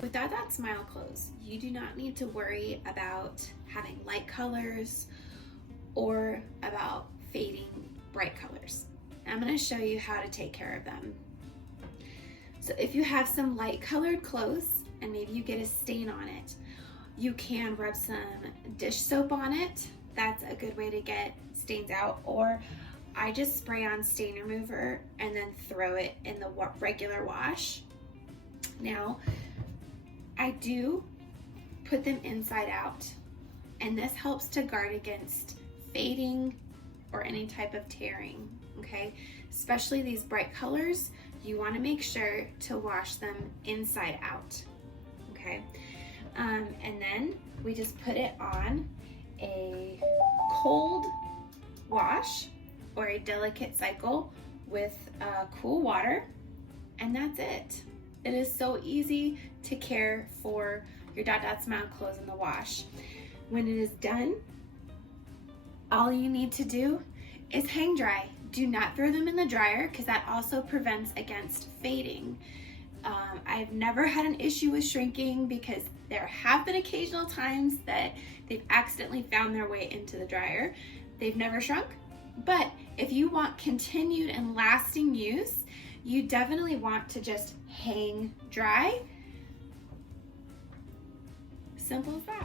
With DotDotSmile clothes, you do not need to worry about having light colors or about fading bright colors. I'm going to show you how to take care of them. So if you have some light colored clothes and maybe you get a stain on it, you can rub some dish soap on it. That's a good way to get stains out. Or I just spray on stain remover and then throw it in the regular wash. Now, I do put them inside out, and this helps to guard against fading or any type of tearing, okay? Especially these bright colors, you wanna make sure to wash them inside out, okay? And then we just put it on a cold wash or a delicate cycle with cool water, and that's it. It is so easy to care for your DotDotSmile clothes in the wash. When it is done, all you need to do is hang dry. Do not throw them in the dryer because that also prevents against fading. I've never had an issue with shrinking because there have been occasional times that they've accidentally found their way into the dryer. They've never shrunk, but if you want continued and lasting use, you definitely want to just hang dry. Simple as that.